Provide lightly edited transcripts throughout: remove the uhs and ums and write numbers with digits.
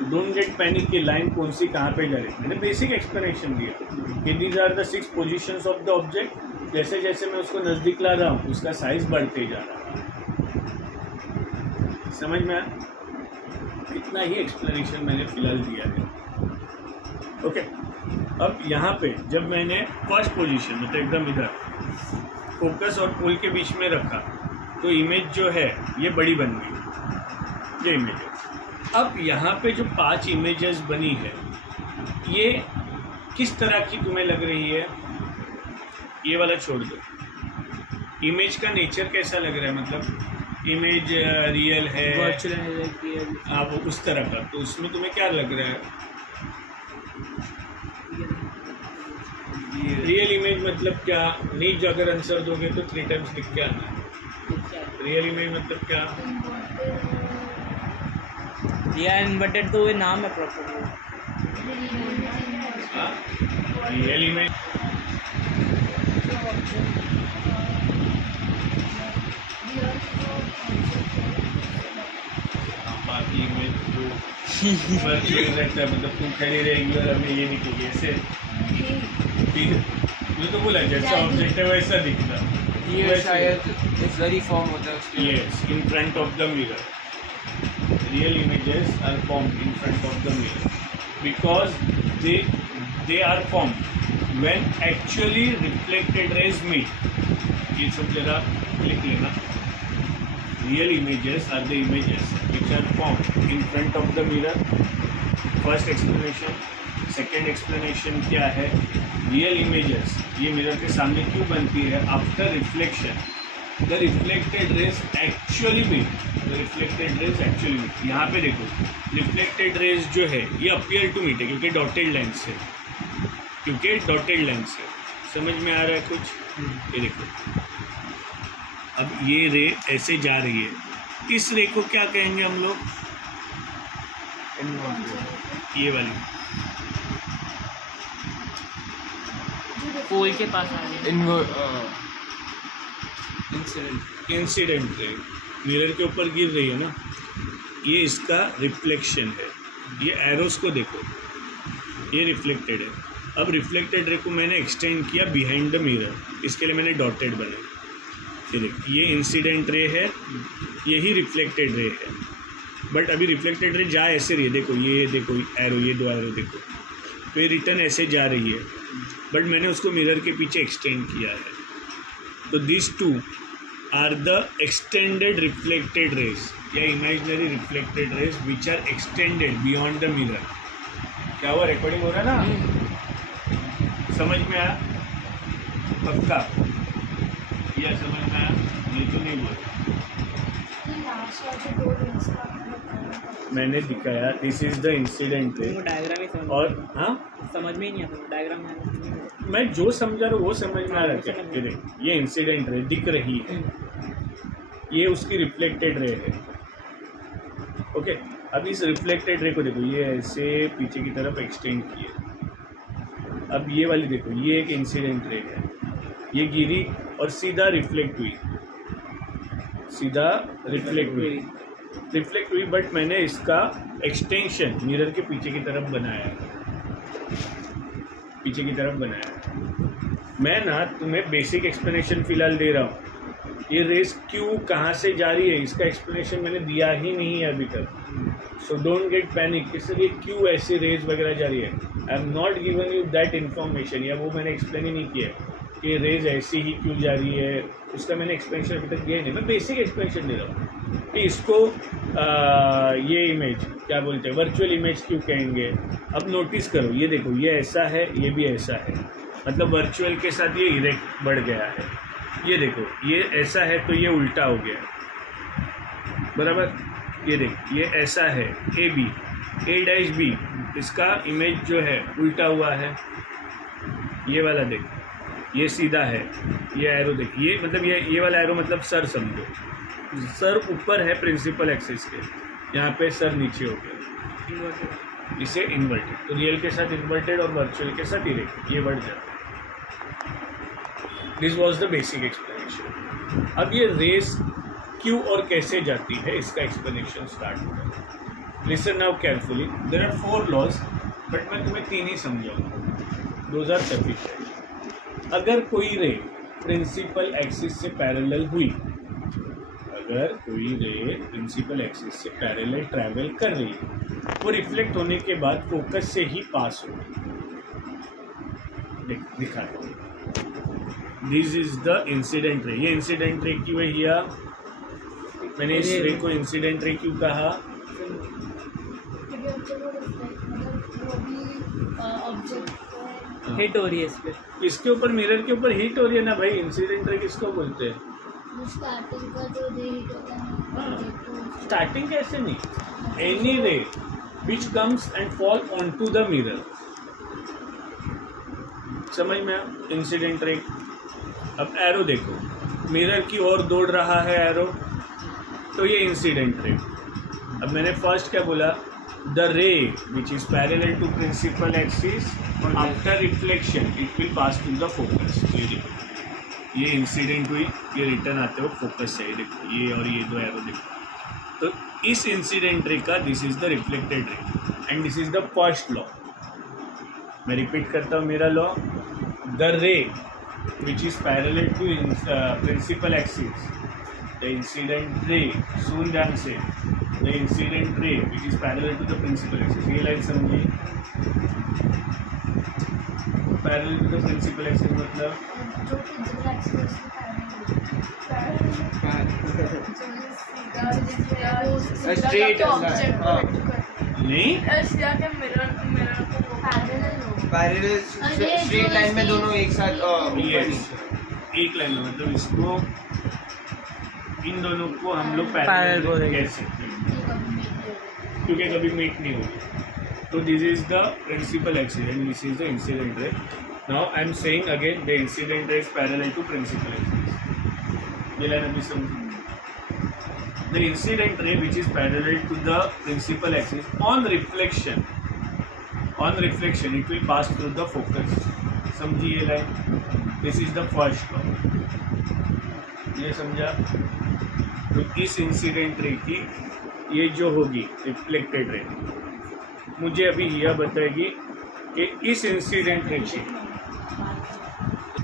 Don't get panic की line कौन सी कहाँ पे जा रही है। मैंने बेसिक एक्सप्लेनेशन दिया कि these are the 6 positions of the object. जैसे जैसे मैं उसको नज़दीक ला रहा हूँ उसका साइज बढ़ते जा रहा है। समझ में आया? इतना ही एक्सप्लेनेशन मैंने फिलहाल दिया है। ओके, अब यहाँ पे जब मैंने फर्स्ट पोजीशन मतलब एकदम इधर फोकस और पोल के बीच में रखा तो इमेज जो है ये बड़ी बन गई, ये इमेज है। अब यहाँ पे जो 5 इमेजेस बनी है ये किस तरह की तुम्हें लग रही है? ये वाला छोड़ दो, इमेज का नेचर कैसा लग रहा है? मतलब इमेज रियल है, वर्चुअल, आप उस तरह का, तो उसमें तुम्हें क्या लग रहा है? रियल इमेज मतलब क्या? नीच अगर आंसर दोगे तो 3 टाइम्स लिख के आना है। रियल इमेज मतलब क्या? या इन्वर्टेड तो ये नाम है प्रॉपर। रियल इमेज बाकी इमेज जो वर्चुअल रहता है, मतलब तुम खड़ी रहेगी और हमें ये दिखेगी ऐसे, जो तो बोला जैसा ऑब्जेक्ट है वैसा दिखता। ये शायद इस वेरी फॉर्म होता है उसके। Yes, in front of the mirror real images are formed in front of the mirror because they are formed when actually reflected rays meet। ये सब जरा लिख लेना। Real images are the images which are formed in front of the mirror। First explanation। Second explanation क्या है? Real images ये mirror के सामने क्यों बनती है? After reflection the reflected rays actually meet। The reflected rays actually meet। यहाँ पे देखो reflected rays जो है ये appear to meet है क्योंकि dotted lines है, क्योंकि डॉटेड लाइन से। समझ में आ रहा है कुछ? ये देखो, अब ये रे ऐसे जा रही है, इस रे को क्या कहेंगे हम लोग? ये वाली पोल के पास आ रही है। इंसिडेंट रे मिरर के ऊपर गिर रही है ना, ये इसका रिफ्लेक्शन है। ये एरोस को देखो, ये रिफ्लेक्टेड है। अब रिफ्लेक्टेड रे को मैंने एक्सटेंड किया बिहाइंड द मिरर, इसके लिए मैंने डॉटेड बनाया। ये देखो, ये इंसिडेंट रे है, यही रिफ्लेक्टेड रे है। बट अभी रिफ्लेक्टेड रे जा ऐसे रही है, देखो ये देखो एरो, ये 2 एरो देखो, तो ये रिटर्न ऐसे जा रही है, बट मैंने उसको मिरर के पीछे एक्सटेंड किया है। तो this 2 are the extended reflected rays या imaginary reflected rays which are extended beyond the mirror. क्या हुआ? रिकॉर्डिंग हो रहा है ना? समझ में आया? पक्का? या समझ में आया? ये तो नहीं बोल, मैंने दिखाया this is the incident ray. Diagram ही समझ, और हाँ समझ में ही नहीं आता डायग्राम में। मैं जो समझा रहा हूँ वो समझ में आ रहा है। ये इंसिडेंट रे दिख रही है, ये उसकी रिफ्लेक्टेड रे है। ओके, अब इस रिफ्लेक्टेड रे को देखो, ये ऐसे पीछे की तरफ एक्सटेंड किए। अब ये वाली देखो, ये एक इंसिडेंट रे है, ये गिरी और सीधा रिफ्लेक्ट हुई, सीधा रिफ्लेक्ट हुई, बट मैंने इसका एक्सटेंशन मिरर के पीछे की तरफ बनाया, पीछे की तरफ बनाया। मैं ना तुम्हें बेसिक एक्सप्लेनेशन फिलहाल दे रहा हूँ। ये रेस क्यों कहाँ से जा रही है इसका एक्सप्लेनेशन मैंने दिया ही नहीं है अभी तक। सो डोंट गेट पैनिक, इसलिए क्यों ऐसे रेस वगैरह जा रही है, I am not given you that information, या वो मैंने एक्सप्लेन ही नहीं किया कि रेज ऐसी ही क्यों जा रही है, उसका मैंने एक्सप्लेनेशन अभी तक दिया ही नहीं। मैं बेसिक एक्सप्लेनेशन दे रहा हूँ कि इसको ये इमेज क्या बोलते हैं, वर्चुअल इमेज क्यों कहेंगे। अब नोटिस करो, ये देखो, ये ऐसा है, ये भी ऐसा है, मतलब वर्चुअल के साथ ये इरेक्ट बढ़ गया है। ये देखो, ये ऐसा है तो ये उल्टा हो गया, बराबर। ये देख, ये ऐसा है, A B, A dash B, इसका इमेज जो है उल्टा हुआ है। ये वाला देख, ये सीधा है, ये एरो देख, ये मतलब ये वाला एरो मतलब सर समझो, सर ऊपर है प्रिंसिपल एक्सिस के, यहाँ पे सर नीचे हो गया, इसे इन्वर्टेड। तो रियल के साथ इन्वर्टेड और वर्चुअल के साथ इरेक्ट, ये बढ़ जाता है। This was the basic explanation. अब ये रेस क्यों और कैसे जाती है इसका एक्सप्लेनेशन स्टार्ट होगा। Listen now carefully, there are 4 laws, but मैं तुम्हें 3 ही समझाऊंगा, दोज आर सफिशिएंट। अगर कोई रे प्रिंसिपल एक्सिस से पैरेलल हुई, अगर कोई रे प्रिंसिपल एक्सिस से पैरेलल ट्रैवल कर रही है, वो रिफ्लेक्ट होने के बाद फोकस से ही पास होगी। दिखा दो, दिस इज द इंसिडेंट रे। ये इंसिडेंट रे क्यों है भैया? मैंने इस रे को इंसिडेंट रे क्यों कहा? हिट हो रही है इस पे। इसके ऊपर, मिरर के ऊपर हिट हो रही है ना भाई। इंसिडेंट रे किसको बोलते हैं? स्टार्टिंग का जो रे हिट होता है, स्टार्टिंग कैसे नहीं, any ray which comes and fall on to the mirror, समझ में? Incident ray. अब एरो देखो, मिरर की ओर दौड़ रहा है एरो, तो ये इंसिडेंट रे। अब मैंने फर्स्ट क्या बोला? The ray which is parallel to principal axis after reflection it will pass to the focus. ये इंसिडेंट हुई, ये रिटर्न आते हो फोकस से, देखो ये और ये दो एरो देखो। तो इस इंसिडेंट रे का this is the reflected ray and this is the first law. मैं रिपीट करता हूँ मेरा law, the ray which is parallel to principal axis, the incident ray, सुन ध्यान से, the incident ray which is parallel to the principal axis. ये line समझिए, parallel to the principal axis मतलब जो प्रिंसिपल एक्सिस स्ट्रेट नहीं, parallel straight line में दोनों एक साथ यस, एक लाइन में, मतलब इसको, इन दोनों को हम लोग पैरेलल पैरेलल बोलेंगे। कह सकते हैं क्योंकि कभी मीट नहीं होगी। तो this is the principal axis and this is the incident ray. Now I am saying again, the incident ray is parallel to principal axis. ये लाइन अभी समझो, the incident ray which is parallel to the principal axis on reflection, it will pass through the focus। समझिए line, this is the first law, ये समझा? तो इस incident रे की ये जो होगी रिफ्लेक्टेड रे, मुझे अभी यह बताएगी कि इस इंसिडेंट रे की,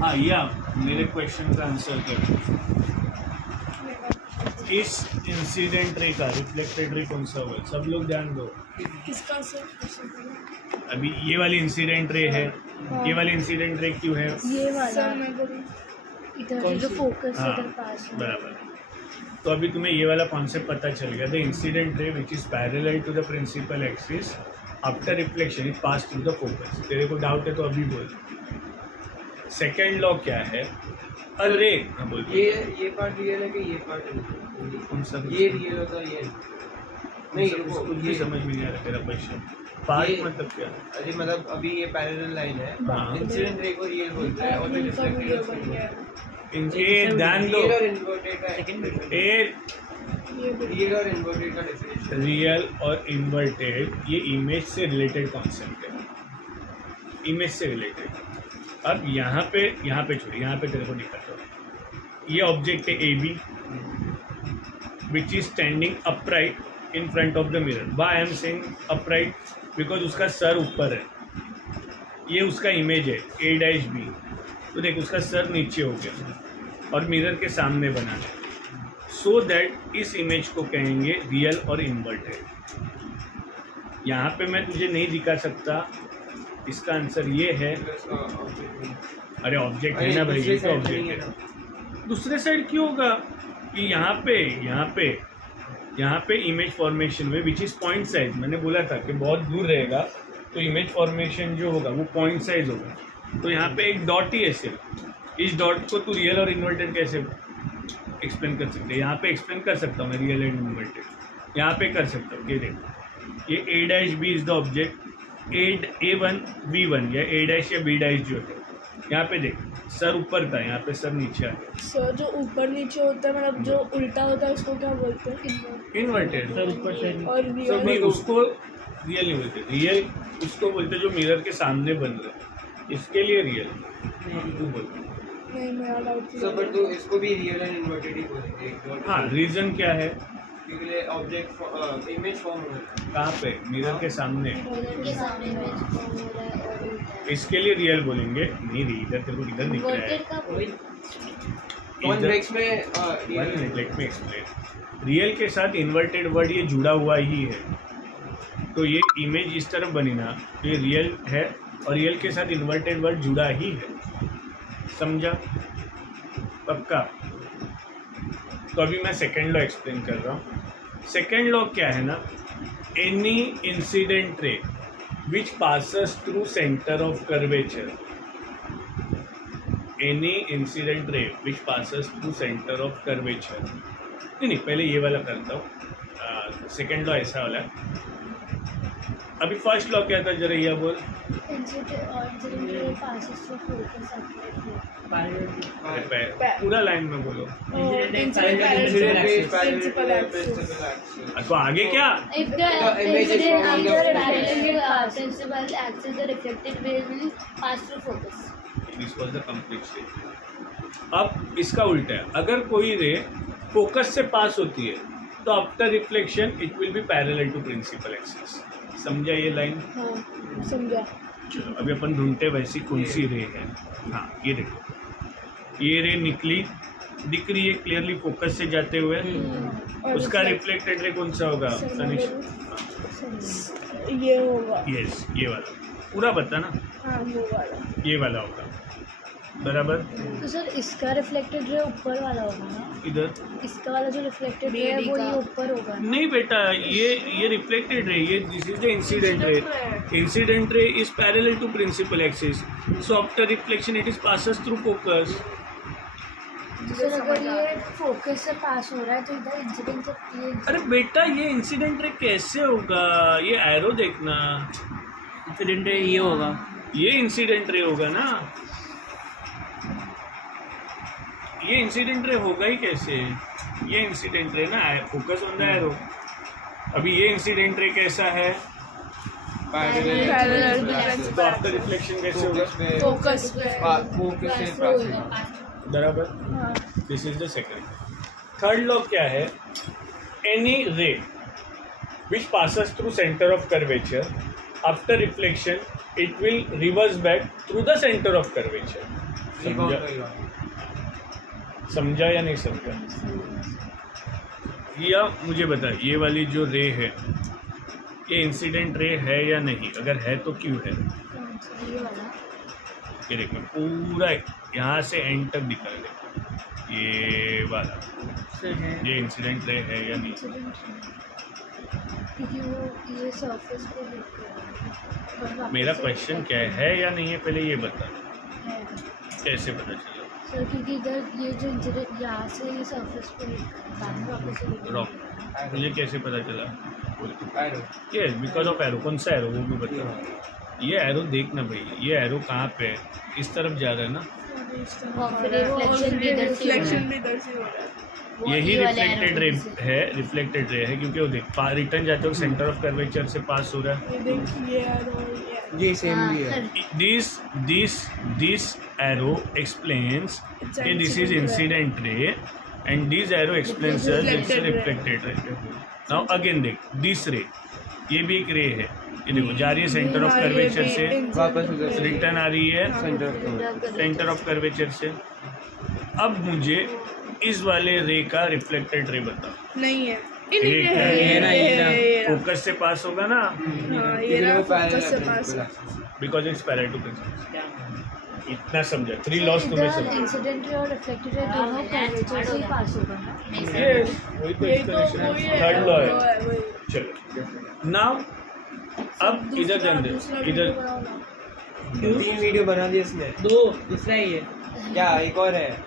हाँ या मेरे क्वेश्चन का आंसर करो, इस इंसिडेंट रे का रिफ्लेक्टेड रे कौन सा होगा? सब लोग ध्यान दो। किसका सर? अभी ये वाली इंसिडेंट रे है, ये वाली इंसिडेंट रे क्यों है? ये वाला इधर जो फोकस हाँ, इधर पास है। बराबर। तो अभी तुम्हें ये वाला कॉन्सेप्ट पता चल गया, the incident ray which is parallel to the principal axis after reflection it pass through the focus. तेरे को डाउट है तो अभी बोल। सेकेंड लॉ क्या है? अरे हाँ बोल। ये पार्ट रियल है कि ये पार्ट कौन सा? ये रियल होता है, ये नहीं, रुको, कुछ भी ये समझ में नहीं आ रहा तेरा क्वेश्चन। पार्ट ये- मतलब क्या? अरे मतलब अभी ये पैरेलल लाइन है, हाँ। इंसिडेंट रे को रियल बोलते हैं और जो रिफ्लेक्टेड उसको ये ध्यान दो, रियल और इन्वर्टेड का ए रियल और इन्वर्टेड का डेफिनेशन। रियल और इन्वर्टेड ये इमेज से रिलेटेड कॉन्सेप्ट है, इमेज से रिलेटेड। अब यहाँ पे छोड़िए, यहाँ पे तेरे को दिखाता हूँ। ये ऑब्जेक्ट है A B which is standing upright in front of the mirror. Why I am saying upright? Because उसका सर ऊपर है, ये उसका इमेज है ए डैश बी। तो देख उसका सर नीचे हो गया और मिरर के सामने बना है, सो दैट इस इमेज को कहेंगे रियल और इन्वर्टेड। यहाँ पे मैं तुझे नहीं दिखा सकता, इसका आंसर ये है। अरे ऑब्जेक्ट है ना भाई, ये तो ऑब्जेक्ट है। दूसरे साइड क्यों होगा कि यहाँ पे इमेज फॉर्मेशन में विच इज़ पॉइंट साइज, मैंने बोला था कि बहुत दूर रहेगा तो इमेज फॉर्मेशन जो होगा वो पॉइंट साइज होगा। तो यहाँ पे एक डॉट ही है सिर्फ, इस डॉट को तू रियल और इन्वर्टेड कैसे एक्सप्लेन कर सकते हैं? यहाँ पे एक्सप्लेन कर सकता हूँ मैं रियल एंड इन्वर्टेड, यहाँ पे कर सकता हूँ। ये देखो, ये A dash B is the object, A1 B1 या ए डैश या बी डैश जो है, यहाँ पे देख सर ऊपर था, यहाँ पे सर नीचे आ गया। सर जो ऊपर नीचे होता है मतलब जो उल्टा होता है उसको क्या बोलते हैं? इन्वर्टेड। सर ऊपर से और तो रियल नहीं, उसको रियल नहीं बोलते, रियल उसको बोलते जो मिरर के सामने बन रहा है, इसके लिए रियल तू बोल। नहीं, मेरा डाउट सो बट तो इसको भी रियल एंड इन्वर्टेड ही बोलेंगे। हाँ, रीज़न क्या है? के लिए ऑब्जेक्ट इमेज फॉर्म हो रहा है। कहाँ पे? मिरर के सामने। मिरर के सामने इमेज फॉर्म हो रहा है और उल्टा है। इसके लिए रियल बोलेंगे नहीं, इधर तेरे को इधर दिख रहा है। इन्वर्टेड का वही वन इधर- ब्रेक्स में One minute, let me explain. Real के साथ इन्वर्टेड वर्ड ये जुड़ा हुआ ही है, तो ये इमेज इस तरफ बनी ना, तो ये रियल है और रियल के साथ इन्वर्टेड वर्ड जुड़ा ही है, समझा? पक्का? तो अभी मैं सेकेंड लॉ एक्सप्लेन कर रहा हूँ। सेकेंड लॉ क्या है ना, any incident ray which passes through centre of curvature, any incident ray which passes through centre of curvature, नहीं पहले ये वाला करता हूँ। सेकेंड लॉ ऐसा वाला है। अभी फर्स्ट लॉ क्या था जरा ये बोल। Incident ray passes through focus पूरा लाइन में बोलो। प्रिंसिपल तो आगे क्या? If the image is incident from under the parallel principal axis, the reflected wave will pass through focus. This was the complete state. अब इसका उल्टा है, अगर कोई रे फोकस से पास होती है तो after reflection it will be parallel to principal axis. समझा ये लाइन? हाँ समझा। चलो अभी अपन ढूंढते वैसी कौन सी रे है। हाँ ये देखो, ये रे निकली, दिख रही है क्लियरली फोकस से जाते हुए, और उसका रिफ्लेक्टेड रे कौन सा होगा तनिष? ये होगा। यस ये वाला, पूरा बता ना, हाँ वो वाला। ये वाला होगा बराबर। तो सर इसका रिफ्लेक्टेड रे ऊपर वाला होगा ना, इधर इसका वाला जो रिफ्लेक्टेड रे है वो ये ऊपर होगा ना? नहीं बेटा, ये रिफ्लेक्टेड रे, ये this is the incident ray. Incident ray is parallel to principal axis, so after reflection it is passes through focus. तो सर अगर ये फोकस से पास हो रहा है तो इधर इंसिडेंट से ये अरे बेटा ये इंसिडेंट रे कैसे होगा? ये एरो देखना, इंसिडेंट ये होगा। ये इंसिडेंट रे होगा ना, ये इंसिडेंट रे होगा ही कैसे? ये इंसिडेंट रे ना, फोकस ऑन द एरो। अभी ये इंसिडेंट रे कैसा है? तो आफ्टर रिफ्लेक्शन कैसे होगा? फोकस पे। फोकस से पास बराबर। हाँ this is the second. Third law क्या है? Any ray which passes through centre of curvature after reflection it will reverse back through the centre of curvature. समझा या नहीं समझा? या मुझे बता, ये वाली जो रे है ये इंसिडेंट रे है या नहीं? अगर है तो क्यों है? ये वाला ये देखो पूरा यहाँ से एंड तक दिखा है, ये वाला, ये इंसिडेंट रे है या नहीं? इंसिडेंट क्योंकि वो ये सरफेस पे हिट कर रहा है। मेरा क्वेश्चन क्या है या नहीं है पहले ये बता, है कैसे पता चला? सर क्योंकि इधर ये जो इंसिडेंट यहाँ से ये सरफेस पे हिट कर रहा है, बाद में वापस से hit रॉक, कर रहा है। मुझे कैसे पता चला? एरो ये बिकॉज ऑफ एरो। कौन सा एरो वो भी बता। ये एरो देखना भाई, ये एरो कहाँ पे है? इस तरफ जा रहा है ना, और फिर रिफ्लेक्शन भी इधर से हो रहा है। रिफ्लेक्शन भी इधर से हो रहा है। वो यही ये वाला रिफ्लेक्टेड arrow रे से। है, रिफ्लेक्टेड रे है क्योंकि वो देख रिटर्न जाते हो सेंटर ऑफ कर्वेचर से पास हो रहा है। ये देखिए यार ये सेम हाँ, भी है। This arrow explains It's that this is incident incident ray and this arrow explains that this is reflected ray. Now again देख, this ray, ये भी एक रे है, ये देखो जा रही है सेंटर ऑफ कर्वेचर से, वापस उधर से रिटर्न आ रही है सेंटर सेंटर ऑफ कर्वेचर से। अब मुझे इस वाले रे का रिफ्लेक्टेड रे बता। नहीं है। ये क्या है? ये ना, ये ना। फोकस से पास होगा ना, हाँ ये ना फोकस से pass. Because it's parallel to principal. इतना समझा, 3 लॉस तुम्हें इधर समझा। इंसिडेंट रे और रिफ्लेक्टेड रे दोनों कर्वेचर से ही पास होगा ना? Yes, वही तो ये तो explanation वही है, है। थर्ड लॉ है। वही। चलो नाउ अब इधर ध्यान दे, इधर 3 वीडियो बना दिए इसने। दो दूसरा ही है। क्या एक और है?